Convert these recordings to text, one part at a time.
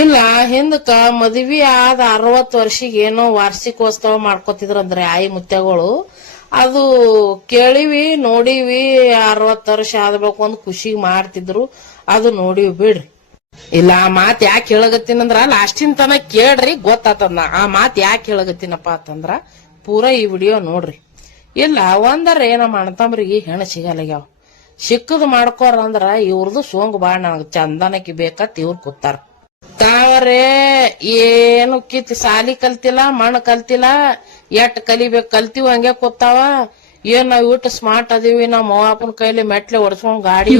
ಇಲ್ಲ ಹಿಂದಕ್ಕ ಮದ್ವಿ ಆದ 60 ವರ್ಷಿಗೆ ಏನೋ ವಾರ್ಷಿಕೋತ್ಸವ ಮಾಡ್ಕೋತಿದ್ರಂದ್ರೆ ಆಯಿ ಮುತ್ಯಗಳು. ಅದು ಕೇಳಿವಿ ನೋಡಿವಿ. 60 ವರ್ಷ ಆದ್ಬೇಕು ಒಂದ್ ಖುಷಿಗ್ ಮಾಡ್ತಿದ್ರು. ಅದು ನೋಡಿವಿ ಬಿಡ್ರಿ. ಇಲ್ಲ ಆ ಮಾತ್ ಯಾಕೆ ಹೇಳಗತ್ತೀನಂದ್ರ ಲಾಸ್ಟಿನ ತನ ಕೇಳ್ರಿ ಗೊತ್ತಾತದ. ಆ ಮಾತ್ ಯಾಕೆ ಹೇಳಗತ್ತೀನಪ್ಪ ಅಂತಂದ್ರ ಪೂರಾ ಈ ವಿಡಿಯೋ ನೋಡ್ರಿ. ಇಲ್ಲ ಒಂದರ ಏನ ಮಾಡ್ತಂಬ್ರಿಗೆ ಹೆಣ್ಣು ಸಿಗಲ್ಲಾಗ್ಯಾವ. ಸಿಕ್ಕದ್ ಮಾಡ್ಕೋರ ಅಂದ್ರ ಇವ್ರದು ಸೋಂಗ್ ಬಾಳ್ ನನಗ್ ಚಂದನಕ್ಕೆ ಬೇಕತ್ ಇವ್ರು ಕೂತಾರ. ತಾವರೇ ಏನು ಸಾಲಿ ಕಲ್ತಿಲ್ಲ, ಮಣ್ಣು ಕಲ್ತಿಲ್ಲ, ಎಟ್ ಕಲಿಬೇಕು ಕಲ್ತಿವ್ ಹಂಗೆ ಕೂತಾವ. ಏನ್ ನಾವ್ ಇಟ್ಟು ಸ್ಮಾರ್ಟ್ ಅದೀವಿ, ನಮ್ಮ ಅವ್ವಪ್ಪನ ಕೈಲಿ ಮೆಟ್ಲೆ ಹೊಡ್ಸ್ಕೊಂಡ್ ಗಾಡಿ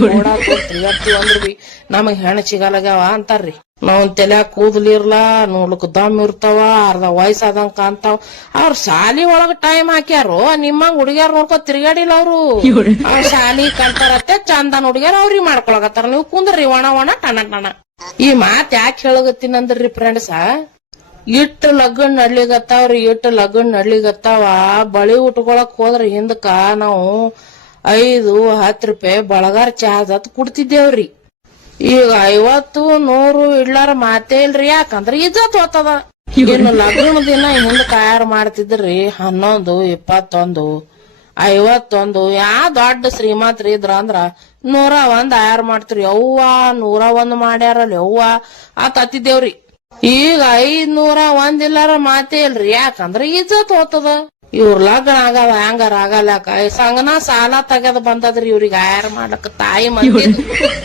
ತಿರ್ಗಾಡ್ತೀವಿ ಅಂದ್ರ ಬಿ ನಮಗ್ ಹೆಣ್ಣು ಸಿಗಲ್ಲಾಗ್ಯಾವ ಅಂತಾರ್ರಿ. ನಾವ್ ತಲೆ ಕೂದಲಿರ್ಲಾ, ನೋಡ್ಲಿಕ್ ದಮ್ ಇರ್ತಾವ, ಅರ್ಧ ವಯಸ್ಸಾದಂಗ ಕಾಣ್ತಾವ. ಅವ್ರ ಶಾಲಿ ಒಳಗ ಟೈಮ್ ಹಾಕ್ಯಾರು. ನಿಮ್ಮಂಗ್ ಹುಡುಗ್ಯಾರ ನೋಡ್ಕೊ ತಿರ್ಗಾಡಿಲ್ಲ ಅವ್ರು. ಅವ್ರ ಶಾಲಿ ಕಲ್ತಾರತ್ತೆ ಚಂದನ್ ಹುಡುಗ್ಯಾರ ಅವ್ರಿಗೆ ಮಾಡ್ಕೊಳಕತ್ತಾರ. ನೀವು ಕುಂದ್ರಿ ಒಣ ಒಣ ಟಣ ಟಣ. ಈ ಮಾತ್ ಯಾಕೆ ಹೇಳಗತ್ತೀನಂದ್ರಿ ಫ್ರೆಂಡ್ಸ, ಇಟ್ಟು ಲಗ್ನ ನಡ್ಲಿಗತ್ತಾವ್ರಿ. ಇಟ್ಟು ಲಗ್ನ ನಡ್ಲಿಗತ್ತಾವ. ಬಳಿ ಉಟ್ಕೊಳಕ್ ಹೋದ್ರ ಹಿಂದಕ್ಕ ನಾವು 5-10 ರೂಪಾಯಿ ಬಳಗಾರ ಚಾರ್ಜ್ ಅತ್ ಕುಡ್ತಿದ್ದೇವ್ರಿ. ಈಗ 50-100 ಇಡ್ಲಾರ ಮಾತೇ ಇಲ್ರಿ. ಯಾಕಂದ್ರ ಇಜ್ಜತ್ ಹೋಗ್ತದ. ಇನ್ನು ಲಗ್ನ ದಿನ ಹಿಂದಕ್ಕ ಯಾರು ಮಾಡ್ತಿದ್ರಿ 11, 21, 51. ಯಾ ದೊಡ್ಡ ಶ್ರೀಮಂತರು ಇದ್ರ ಅಂದ್ರ 101 ಆಯಾರ್ ಮಾಡ್ತಿರಿ. ಯವ್ವ 101 ಮಾಡ್ಯಾರಲ್ಲ ಯವ್ವ ಅತ್ತಿದ್ದೇವ್ರಿ. ಈಗ 501 ಇಲ್ಲಾರ ಮಾತೇ ಇಲ್ರಿ. ಯಾಕಂದ್ರ ಇಜ್ಜತ್ ಹೋಗ್ತದ. ಇವ್ರ ಲಗ್ನ ಆಗವ ಹ್ಯಾಂಗಾರ ಆಗಲ್ಯಾಕ ಸಂಗನ ಸಾಲ ತೆಗೆದ್ ಬಂದದ್ರಿ ಇವ್ರಿಗೆ ಆಯಾರ ಮಾಡ್ಲಕ್ ತಾಯಿ ಮಂದಿ.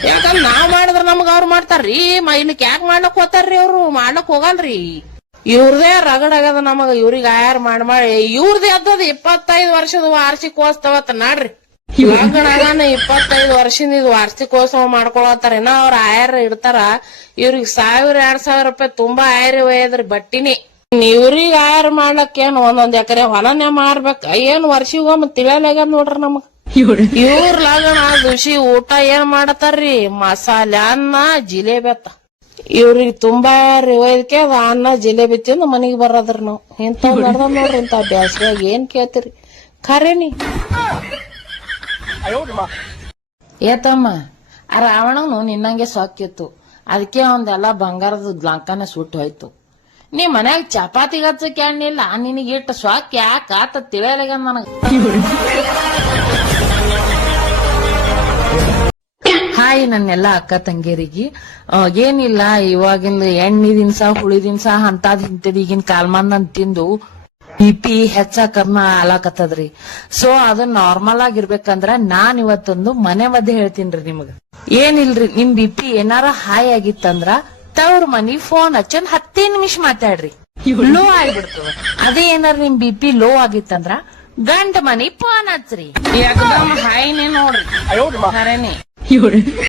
ಯಾಕಂದ್ರ ನಾವ್ ಮಾಡಿದ್ರ ನಮಗ್ ಅವ್ರು ಮಾಡ್ತಾರ್ರಿ. ಇಲ್ಲಿಕ್ ಯಾಕೆ ಮಾಡ್ಲಕ್ ಹೋತಾರ್ರಿ ಅವ್ರು? ಮಾಡ್ಲಕ್ ಹೋಗಲ್ರಿ. ಇವ್ರದೇ ರಗಡ್ ಆಗ್ಯದ ನಮಗ. ಇವ್ರಿಗೆ ಆಯಾರ ಮಾಡಿ ಇವ್ರದೇ ಅದ್ದದ 25 ವರ್ಷದ ವಾರ್ಷಿಕೋತ್ಸವ ನಾಡ್ರಿ. ಲಗ್ನ ಆಗಾನ 25 ವರ್ಷದಿಂದ ಇದು ವಾರ್ಷಿಕೋತ್ಸವ ಮಾಡ್ಕೊಳತ್ತಾರ. ಏನೋ ಅವ್ರ ಆಯಾರ ಇಡ್ತಾರ. ಇವ್ರಿಗೆ 1000-2000 ರೂಪಾಯಿ ತುಂಬಾ ಆಯ್ರಿ ಒಯ್ಯದ್ರಿ ಬಟ್ಟಿನಿ. ಇವ್ರಿಗೆ ಆಯಾರ ಮಾಡ್ಲಕ್ ಏನ್ ಒಂದೊಂದ್ ಎಕರೆ ಹೊಲನೇ ಮಾರ್ಬೇಕ. ಏನ್ ವರ್ಷಿಗೊಮ್ಮೆ ತಿಳಿಯಲಾಗ್ಯದ ನೋಡ್ರಿ ನಮಗ. ಇವ್ರ ಲಗ್ನ ದುಷಿ ಊಟ ಏನ್ ಮಾಡತಾರ್ರಿ? ಮಸಾಲೆ ಅನ್ನ ಜಿಲೇಬಿ ಅತ್ತ. ಇವ್ರಿಗೆ ತುಂಬಾ ಒಯ್ದಕ್ಕೆ ಅನ್ನ ಜಿಲೇಬಿ ತಿಂದು ಮನಿಗ್ ಬರದ್ರಿ ನಾವ್. ಇಂಥವ್ ನಡ್ದ ನೋಡ್ರಿ. ಇಂಥ ಬ್ಯಾಸ್ಗ್ಯಾಗ ಏನ್ ಕೇಳ್ತೀರಿ ಖರೇನಿ. ಏತಮ್ಮ ಆ ರಾವಣನು ನಿನ್ನಂಗೆ ಸೊಕ್ಕಿತ್ತು. ಅದಕ್ಕೆ ಒಂದೆಲ್ಲ ಬಂಗಾರದ ಲಂಕಾನೆ ಸುಟ್ಟು ಹೋಯ್ತು. ನೀ ಮನ್ಯಾಗ ಚಪಾತಿಗೆ ಹಚ್ಚಕ್ ಎಣ್ಣಿಲ್ಲ, ನಿನಗೆ ಇಟ್ಟು ಸೊಕ್ ಯಾಕ ಆತ ತಿಳಿಯಲಾಗ ನನಗ. ಹಾಯ್ ನನ್ನೆಲ್ಲ ಅಕ್ಕ ತಂಗಿಯರಿಗೆ. ಏನಿಲ್ಲ, ಇವಾಗಿಂದ ಎಣ್ಣೆ ದಿನ್ಸ ಹುಳಿ ದಿನ್ಸ ಅಂತದ್ ಇಂತದ್ ಈಗಿನ ಕಾಲ್ಮಾನ ತಿಂದು BP ಹೆಚ್ಚಾಕರ್ನ ಆಲಾಕತ್ತದ್ರಿ. ಸೊ ಅದನ್ನ ನಾರ್ಮಲ್ ಆಗಿರ್ಬೇಕಂದ್ರ ನಾನ್ ಇವತ್ತೊಂದು ಮನೆ ಮದ್ದೆ ಹೇಳ್ತೀನ್ರಿ ನಿಮಗ. ಏನಿಲ್ರಿ, ನಿಮ್ BP ಏನಾರ ಹಾಯ್ ಆಗಿತ್ತಂದ್ರ ತವ್ರ ಮನಿ ಫೋನ್ ಹಚ್ಚನ್ 10 ನಿಮಿಷ ಮಾತಾಡ್ರಿ, ಲೋ ಆಗ್ಬಿಡ್ತದ. ಅದೇ ಏನಾರ ನಿಮ್ BP ಲೋ ಆಗಿತ್ತಂದ್ರ ಗಂಡ ಮನಿ ಫೋನ್ ಹಚ್ಚ್ರಿ, ಹಾಯ್ನೇ ನೋಡ್ರಿ. ಖರೇನೆ